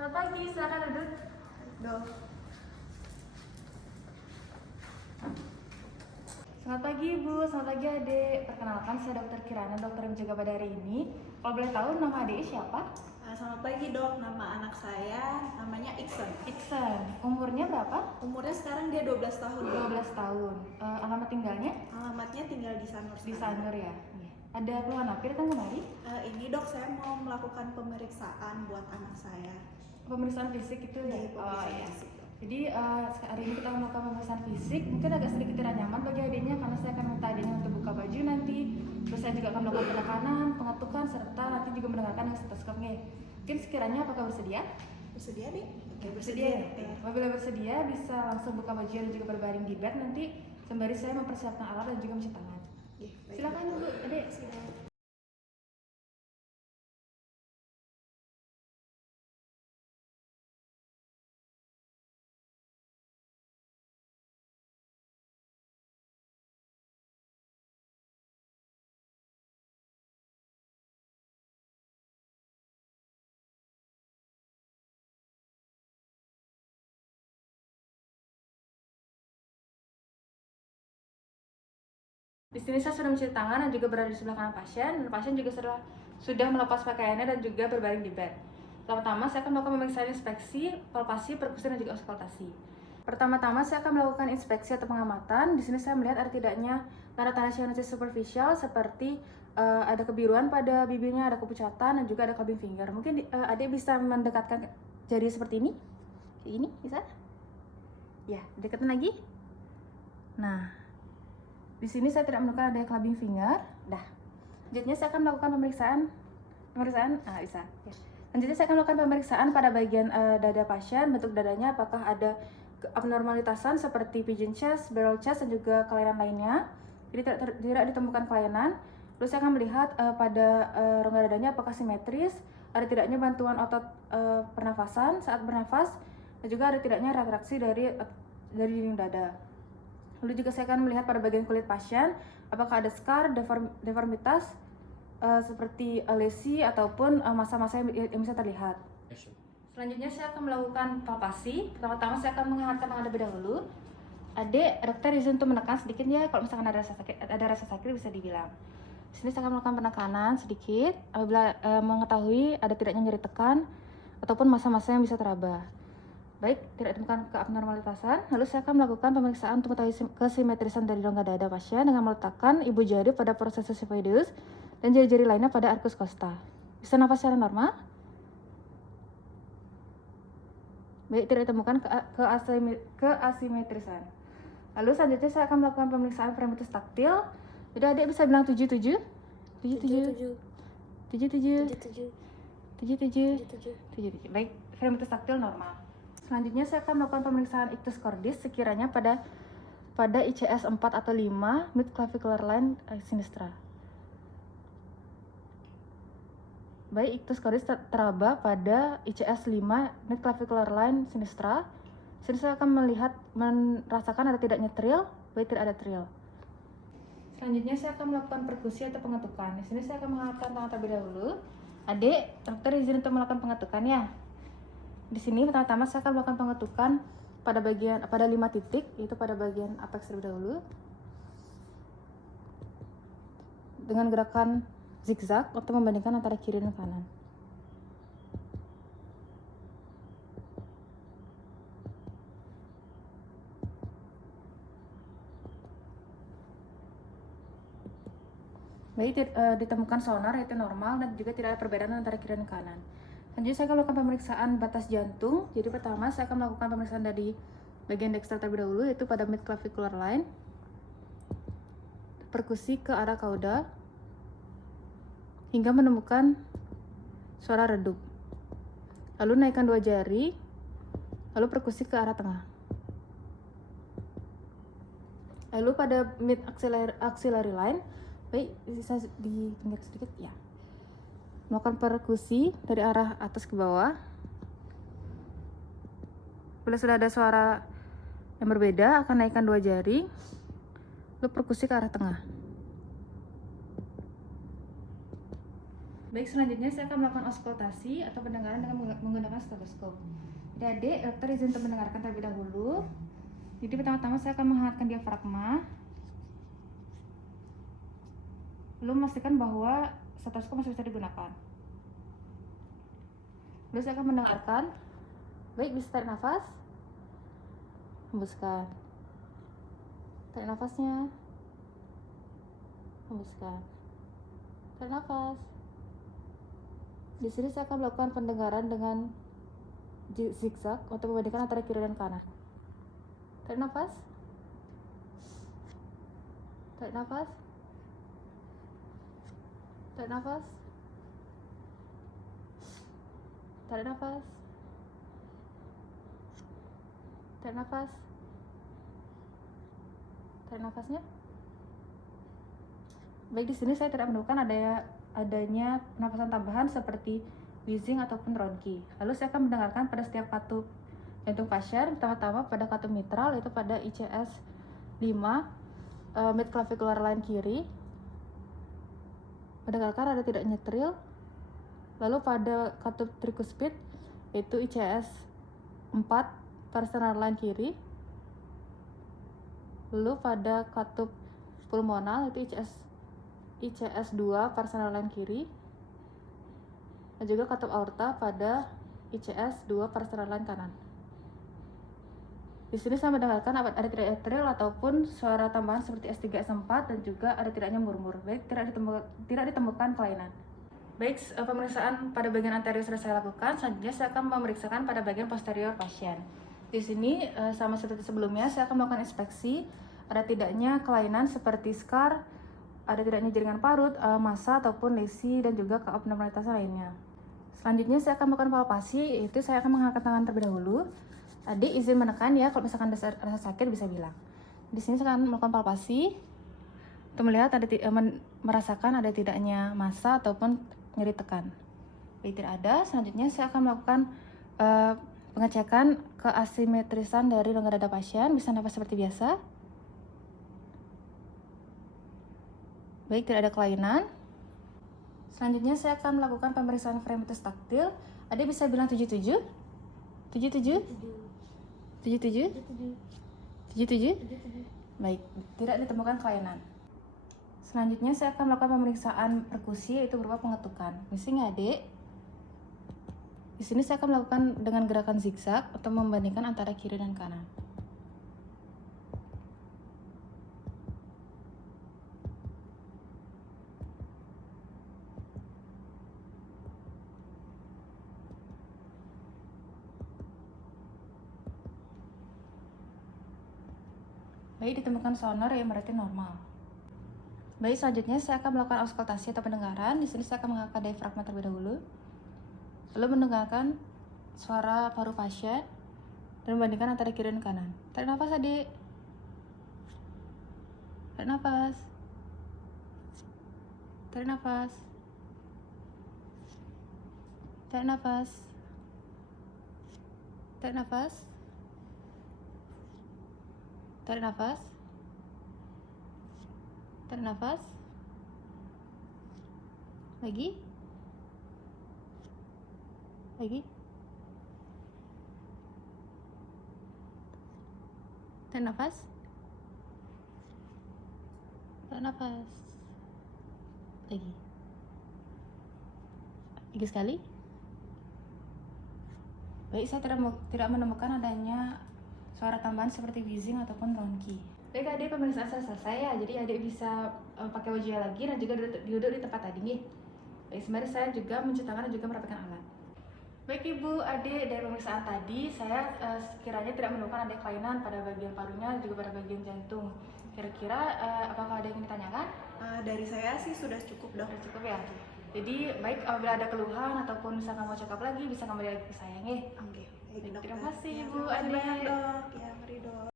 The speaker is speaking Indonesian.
Selamat pagi, silakan duduk. Dok, Selamat pagi Ibu, selamat pagi Adik. Perkenalkan saya Dr. Kirana, dokter yang menjaga pada hari ini. Kalau boleh tahu nama Adik siapa? selamat pagi dok. Nama anak saya namanya Iksan. Iksan. Umurnya berapa? Umurnya sekarang dia 12 tahun. 12 tahun. Alamat tinggalnya? Alamatnya tinggal di Sanur. Di Sanur ya. Ada keluhan apa datang kemari? Ini dok, saya mau melakukan pemeriksaan buat anak saya. Pemeriksaan fisik itu ya? Pemeriksaan fisik. Jadi hari ini kita melakukan pemeriksaan fisik. Mungkin agak sedikit tidak nyaman bagi adiknya karena saya akan minta adiknya untuk buka baju nanti. Terus saya juga akan melakukan penekanan, pengetukan, serta nanti juga mendengarkan yang stetoskopnya. Mungkin sekiranya apakah bersedia? Bersedia dek? Oke, bersedia ya. Apabila bersedia bisa langsung buka baju dan juga berbaring di bed nanti sembari saya mempersiapkan alat dan juga mencuci tangan. Silakan dulu, adik. Di sini saya sudah mencuci tangan dan juga berada di sebelah kanan pasien, dan pasien juga sudah melepas pakaiannya dan juga berbaring di bed. Pertama-tama saya akan melakukan pemeriksaan inspeksi, palpasi, perkusi dan juga auskultasi. Pertama-tama saya akan melakukan inspeksi atau pengamatan. Di sini saya melihat ada tidaknya tanda-tanda cyanosis superficial seperti ada kebiruan pada bibirnya, ada kepucatan dan juga ada clubbing finger. Mungkin adik bisa mendekatkan jari seperti ini, kayak ini bisa? Ya, dekatkan lagi. Nah, di sini saya tidak menemukan ada clubbing finger. Dah. Selanjutnya saya akan melakukan pemeriksaan. Bisa. Ya. Selanjutnya saya akan melakukan pemeriksaan pada bagian dada pasien, bentuk dadanya apakah ada abnormalitasan seperti pigeon chest, barrel chest dan juga kelainan lainnya. Jadi tidak ditemukan kelainan. Lalu saya akan melihat pada rongga dadanya apakah simetris, ada tidaknya bantuan otot pernafasan saat bernafas, dan juga ada tidaknya retraksi dari dinding dada. Lalu juga saya akan melihat pada bagian kulit pasien apakah ada scar, deformitas seperti lesi ataupun masa-masa yang bisa terlihat. Selanjutnya saya akan melakukan palpasi. Pertama-tama saya akan menghangatkan tangan terlebih dahulu. Adik, dokter izin untuk menekan sedikit ya. Kalau misalkan ada rasa sakit bisa dibilang. Di sini saya akan melakukan penekanan sedikit apabila mengetahui ada tidaknya nyeri tekan ataupun masa-masa yang bisa teraba. Baik, tidak ditemukan keabnormalitasan. Lalu saya akan melakukan pemeriksaan untuk mengetahui kesimetrisan dari rongga dada pasien dengan meletakkan ibu jari pada processus xiphoideus dan jari-jari lainnya pada arcus costa. Bisa nafas secara normal? Baik, tidak ditemukan keasimetrisan. Lalu selanjutnya saya akan melakukan pemeriksaan fremitus taktil. Jadi adik bisa bilang 77? 77. 77. 77. Baik, fremitus taktil normal. Selanjutnya saya akan melakukan pemeriksaan ictus cordis sekiranya pada ICS 4 atau 5 mid clavicular line sinistra. Baik, ictus cordis teraba pada ICS 5 mid clavicular line sinistra. Sini saya akan merasakan ada tidaknya trill, baik tidak ada trill. Selanjutnya saya akan melakukan perkusi atau pengetukan. Di sini saya akan mengangkat tangan terlebih dahulu. Adik, dokter izin untuk melakukan pengetukan ya. Di sini pertama-tama saya akan melakukan pengetukan pada 5 titik, yaitu pada bagian apex terlebih dahulu. Dengan gerakan zigzag untuk membandingkan antara kiri dan kanan. Baik, ditemukan sonar yaitu normal dan juga tidak ada perbedaan antara kiri dan kanan. Selanjutnya saya akan melakukan pemeriksaan batas jantung. Jadi pertama saya akan melakukan pemeriksaan dari bagian dexter terlebih dahulu, yaitu pada mid clavicular line. Perkusi ke arah kauda hingga menemukan suara redup. Lalu naikkan 2 jari, lalu perkusi ke arah tengah. Lalu pada mid axillary line, baik, bisa di pinggir sedikit ya. Melakukan perkusi dari arah atas ke bawah. Bila sudah ada suara yang berbeda, akan naikkan 2 jari, lalu perkusi ke arah tengah. Baik, selanjutnya saya akan melakukan auskultasi atau pendengaran dengan menggunakan stetoskop. Jadi adik, dokter izin untuk mendengarkan terlebih dahulu. Jadi pertama-tama saya akan menghangatkan diafragma. Lalu memastikan bahwa stetoskop masih bisa digunakan. Lalu saya akan mendengarkan. Baik, bisa tarik nafas. Hembuskan. Tarik nafasnya. Hembuskan. Tarik nafas. Di sini saya akan melakukan pendengaran dengan zigzag untuk membandingkan antara kiri dan kanan. Tarik nafas. Tarik nafas. Tarik nafas. Tarik nafas. Tarik nafas. Tarik nafasnya. Baik, di sini saya tidak menemukan adanya pernapasan tambahan seperti wheezing ataupun ronki. Lalu saya akan mendengarkan pada setiap katup jantung pasien, pertama-tama pada katup mitral, yaitu pada ICS 5 midclavicular line kiri. Mendengarkan ada tidak nyetril. Lalu pada katup tricuspid, yaitu ICS 4 parasternal line kiri. Lalu pada katup pulmonal, yaitu ICS 2 parasternal line kiri, dan juga katup aorta pada ICS 2 parasternal line kanan. Di sini saya mendengarkan ada tidak atrial ataupun suara tambahan seperti S3 S4 dan juga ada tidaknya murmur. Baik, tidak ditemukan kelainan. Baik, pemeriksaan pada bagian anterior sudah saya lakukan. Selanjutnya saya akan memeriksakan pada bagian posterior pasien. Di sini sama seperti sebelumnya, saya akan melakukan inspeksi. Ada tidaknya kelainan seperti scar, ada tidaknya jaringan parut, massa ataupun lesi, dan juga keabnormalitas lainnya. Selanjutnya saya akan melakukan palpasi, yaitu saya akan mengangkat tangan terlebih dahulu. Adik izin menekan ya, kalau misalkan rasa sakit bisa bilang. Di sini saya akan melakukan palpasi untuk melihat merasakan ada tidaknya massa ataupun nyeri tekan. Baik, tidak ada. Selanjutnya saya akan melakukan pengecekan keasimetrisan dari rongga dada pasien. Bisa nafas seperti biasa. Baik, tidak ada kelainan. Selanjutnya saya akan melakukan pemeriksaan fremitus taktil. Adik bisa bilang 77? 77? 77? 77? Baik, tidak ditemukan kelainan. Selanjutnya saya akan melakukan pemeriksaan perkusi, yaitu berupa pengetukan. Misi nggak, Adik? Di sini saya akan melakukan dengan gerakan zigzag untuk membandingkan antara kiri dan kanan. Baik, ditemukan sonor yang berarti normal. Baik, selanjutnya saya akan melakukan auskultasi atau pendengaran. Di sini saya akan mengangkat diafragma terlebih dahulu. Lalu mendengarkan suara paru pasien dan membandingkan antara kiri dan kanan. Tarik nafas, Adik. Tarik nafas. Tarik nafas. Tarik nafas. Tarik nafas. Tarik nafas. Tarik nafas. Lagi. Lagi. Tarik nafas. Tarik nafas. Lagi. Lagi sekali. Baik, saya tidak menemukan adanya suara tambahan seperti wheezing ataupun ronki. Baik, Adik, pemeriksaan sudah selesai ya. Jadi Adik bisa pakai wajah lagi dan juga duduk di tempat tadi nih. Baik, sembari saya juga mencuci tangan dan juga merapikan alat. Baik Ibu, Adik, dari pemeriksaan tadi saya sekiranya tidak menemukan ada kelainan pada bagian parunya dan juga pada bagian jantung. Kira-kira apakah ada yang ingin ditanyakan? Dari saya sih sudah cukup, Dok. Sudah cukup ya. Jadi baik, apabila ada keluhan ataupun misalkan mau check up lagi bisa kembali lagi ke saya nggih. Oke, Baik, Dokter. terima kasih Ya, Ibu, terima kasih Adik. banyak, Dok. Ya, mari, Dok.